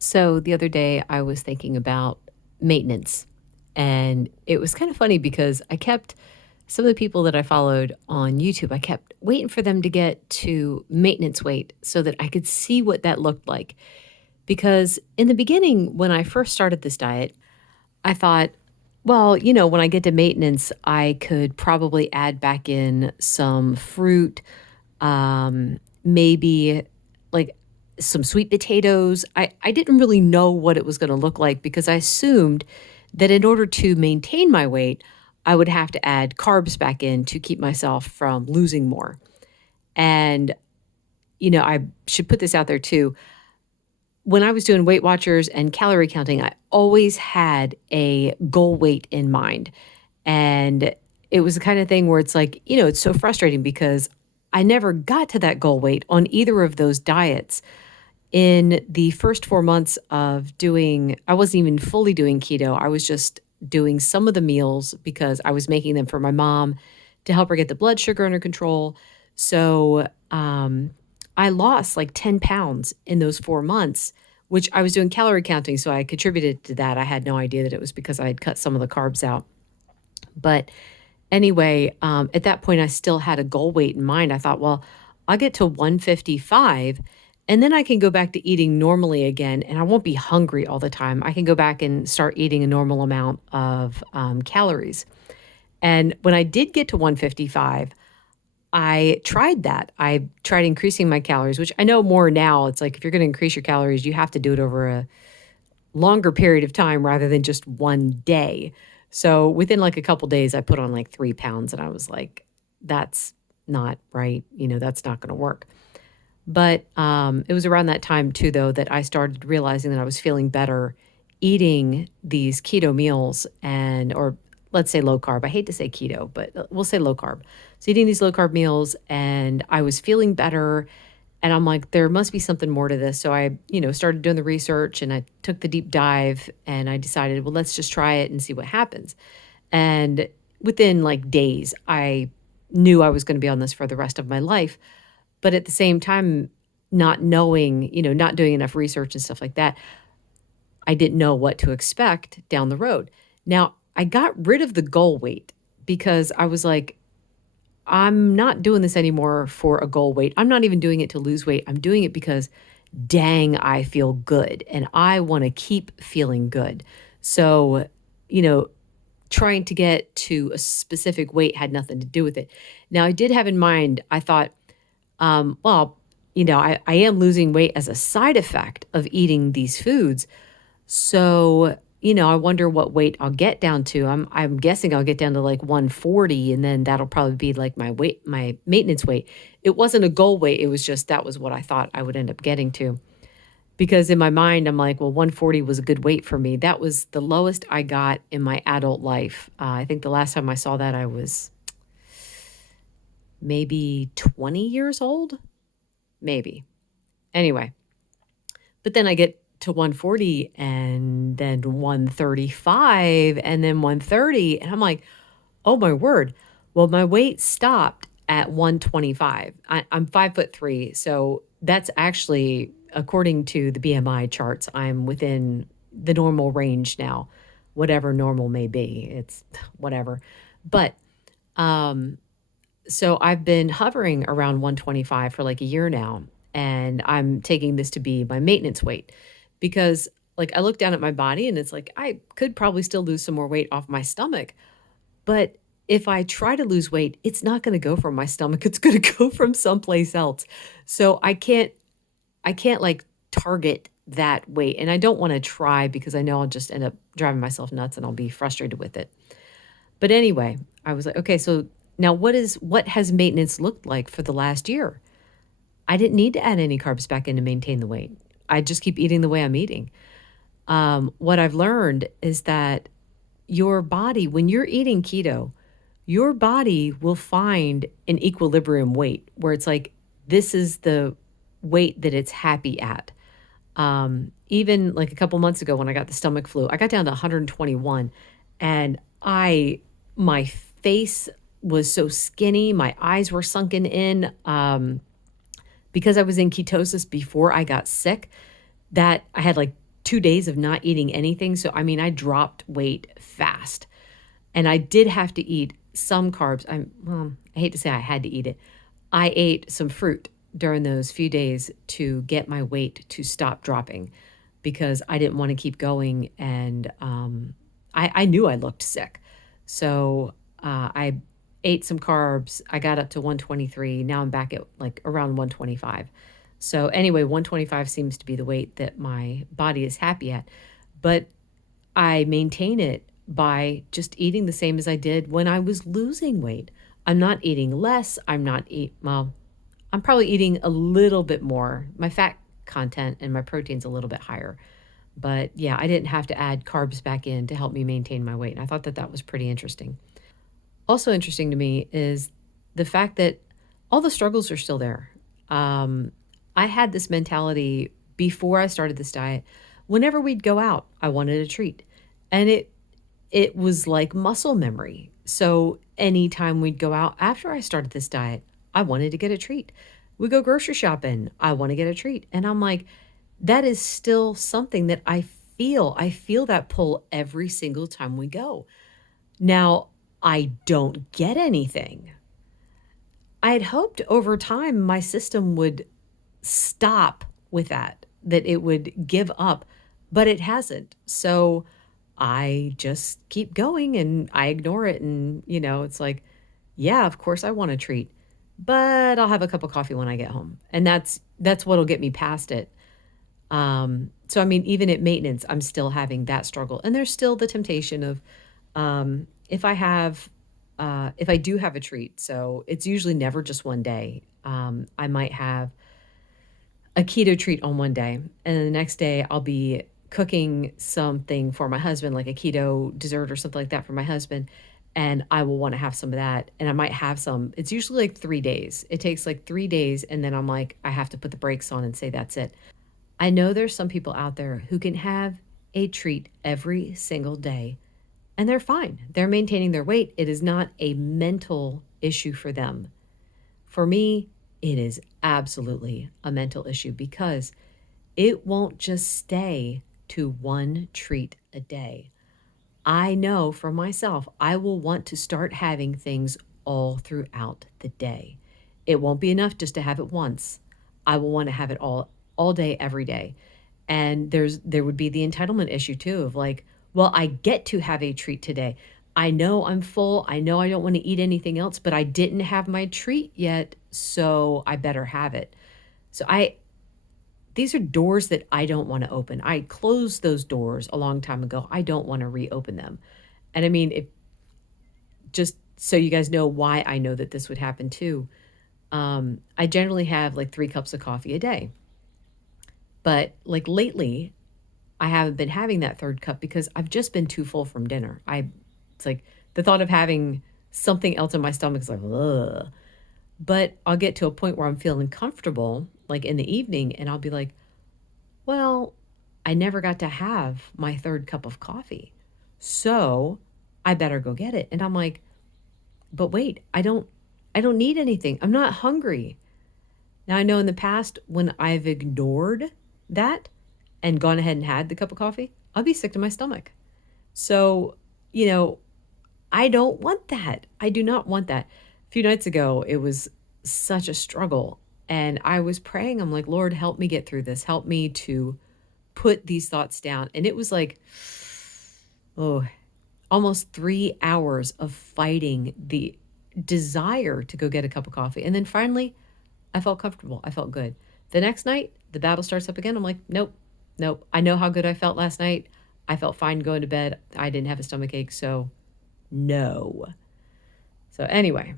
So the other day I was thinking about maintenance, and it was kind of funny because I kept some of the people that I followed on YouTube, I kept waiting for them to get to maintenance weight so that I could see what that looked like. Because in the beginning, when I first started this diet, I thought, well, when I get to maintenance, I could probably add back in some fruit, maybe like some sweet potatoes. I didn't really know what it was going to look like because I assumed that in order to maintain my weight, I would have to add carbs back in to keep myself from losing more. And, I should put this out there too. When I was doing Weight Watchers and calorie counting, I always had a goal weight in mind. And it was the kind of thing where it's like, it's so frustrating because I never got to that goal weight on either of those diets. In the first 4 months of doing, I wasn't even fully doing keto. I was just doing some of the meals because I was making them for my mom to help her get the blood sugar under control. So I lost like 10 pounds in those 4 months, which I was doing calorie counting. So I contributed to that. I had no idea that it was because I had cut some of the carbs out. But anyway, at that point, I still had a goal weight in mind. I thought, well, I'll get to 155 and then I can go back to eating normally again and I won't be hungry all the time. I can go back and start eating a normal amount of calories. And when I did get to 155, I tried that. I tried increasing my calories, which I know more now. It's like if you're going to increase your calories, you have to do it over a longer period of time rather than just one day. So within like a couple days, I put on like 3 pounds and I was like, that's not right. That's not going to work. But it was around that time too, though, that I started realizing that I was feeling better eating these keto meals or let's say low carb. I hate to say keto, but we'll say low carb. So eating these low carb meals and I was feeling better. And I'm like, there must be something more to this. So I, started doing the research and I took the deep dive and I decided, well, let's just try it and see what happens. And within like days, I knew I was going to be on this for the rest of my life. But at the same time, not knowing, not doing enough research and stuff like that, I didn't know what to expect down the road. Now, I got rid of the goal weight because I was like, I'm not doing this anymore for a goal weight. I'm not even doing it to lose weight. I'm doing it because dang, I feel good and I want to keep feeling good. So, you know, trying to get to a specific weight had nothing to do with it. Now, I did have in mind, I thought, well, I am losing weight as a side effect of eating these foods. So, I wonder what weight I'll get down to. I'm guessing I'll get down to like 140 and then that'll probably be like my weight, my maintenance weight. It wasn't a goal weight. It was just that was what I thought I would end up getting to. Because in my mind, I'm like, well, 140 was a good weight for me. That was the lowest I got in my adult life. I think the last time I saw that, I was maybe 20 years old, maybe. Anyway, but then I get to 140 and then 135 and then 130. And I'm like, oh my word. Well, my weight stopped at 125. I'm 5'3". So that's actually, according to the BMI charts, I'm within the normal range now, whatever normal may be. It's whatever. But so I've been hovering around 125 for like a year now, and I'm taking this to be my maintenance weight because like I look down at my body and it's like I could probably still lose some more weight off my stomach, but if I try to lose weight, it's not going to go from my stomach. It's going to go from someplace else. So I can't like target that weight, and I don't want to try because I know I'll just end up driving myself nuts and I'll be frustrated with it. But anyway, I was like, okay, so now what has maintenance looked like for the last year? I didn't need to add any carbs back in to maintain the weight. I just keep eating the way I'm eating. What I've learned is that your body, when you're eating keto, your body will find an equilibrium weight where it's like, this is the weight that it's happy at. Even like a couple months ago when I got the stomach flu, I got down to 121 and my face was so skinny. My eyes were sunken in, because I was in ketosis before I got sick that I had like 2 days of not eating anything. So, I mean, I dropped weight fast. And I did have to eat some carbs. Well, I hate to say I had to eat it. I ate some fruit during those few days to get my weight to stop dropping because I didn't want to keep going. And I knew I looked sick. So I ate some carbs. I got up to 123. Now I'm back at like around 125. So anyway, 125 seems to be the weight that my body is happy at. But I maintain it by just eating the same as I did when I was losing weight. I'm not eating less. Well, I'm probably eating a little bit more. My fat content and my protein's a little bit higher. But yeah, I didn't have to add carbs back in to help me maintain my weight. And I thought that that was pretty interesting. Also interesting to me is the fact that all the struggles are still there. Um, I had this mentality before I started this diet. Whenever we'd go out, I wanted a treat. And it was like muscle memory. So anytime we'd go out after I started this diet, I wanted to get a treat. We go grocery shopping, I want to get a treat. And I'm like, that is still something that I feel. I feel that pull every single time we go. Now, I don't get anything. I had hoped over time my system would stop with that it would give up, but it hasn't. So I just keep going and I ignore it. And, it's like, yeah, of course I want a treat, but I'll have a cup of coffee when I get home. And that's what'll get me past it. So I mean, even at maintenance, I'm still having that struggle. And there's still the temptation of if I do have a treat, so it's usually never just one day. I might have a keto treat on one day, and then the next day I'll be cooking something for my husband, like a keto dessert or something like that for my husband, and I will want to have some of that, and I might have some. It's usually like 3 days. It takes like 3 days, and then I'm like, I have to put the brakes on and say that's it. I know there's some people out there who can have a treat every single day and they're fine. They're maintaining their weight. It is not a mental issue for them. For me, it is absolutely a mental issue because it won't just stay to one treat a day. I know for myself, I will want to start having things all throughout the day. It won't be enough just to have it once. I will want to have it all day every day. And there would be the entitlement issue too of like, well, I get to have a treat today. I know I'm full. I know I don't want to eat anything else, but I didn't have my treat yet, so I better have it. So I these are doors that I don't want to open. I closed those doors a long time ago. I don't want to reopen them. And I mean, if just so you guys know why I know that this would happen too. I generally have like 3 cups of coffee a day. But like lately, I haven't been having that third cup because I've just been too full from dinner. It's like the thought of having something else in my stomach is like, ugh. But I'll get to a point where I'm feeling comfortable, like in the evening, and I'll be like, well, I never got to have my third cup of coffee. So I better go get it. And I'm like, but wait, I don't need anything. I'm not hungry. Now I know in the past when I've ignored that and gone ahead and had the cup of coffee, I'll be sick to my stomach. So, you know, I don't want that. I do not want that. A few nights ago, it was such a struggle. And I was praying, I'm like, Lord, help me get through this. Help me to put these thoughts down. And it was like, oh, almost 3 hours of fighting the desire to go get a cup of coffee. And then finally, I felt comfortable. I felt good. The next night, the battle starts up again. I'm like, nope, nope. I know how good I felt last night. I felt fine going to bed. I didn't have a stomach ache. So, no. So, anyway,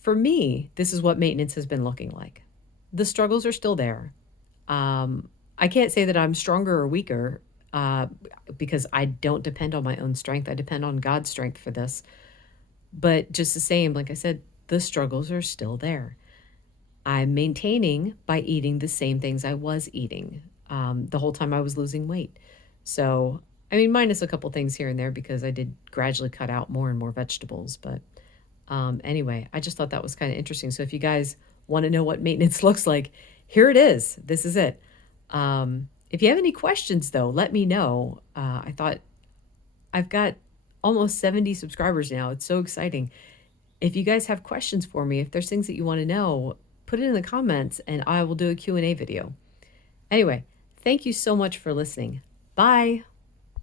for me, this is what maintenance has been looking like. The struggles are still there. I can't say that I'm stronger or weaker because I don't depend on my own strength. I depend on God's strength for this. But just the same, like I said, the struggles are still there. I'm maintaining by eating the same things I was eating the whole time I was losing weight. So, I mean, minus a couple things here and there because I did gradually cut out more and more vegetables. But anyway, I just thought that was kind of interesting. So if you guys want to know what maintenance looks like, here it is. This is it. If you have any questions, though, let me know. I thought I've got almost 70 subscribers now. It's so exciting. If you guys have questions for me, if there's things that you want to know, put it in the comments and I will do a Q&A video. Anyway, thank you so much for listening. Bye.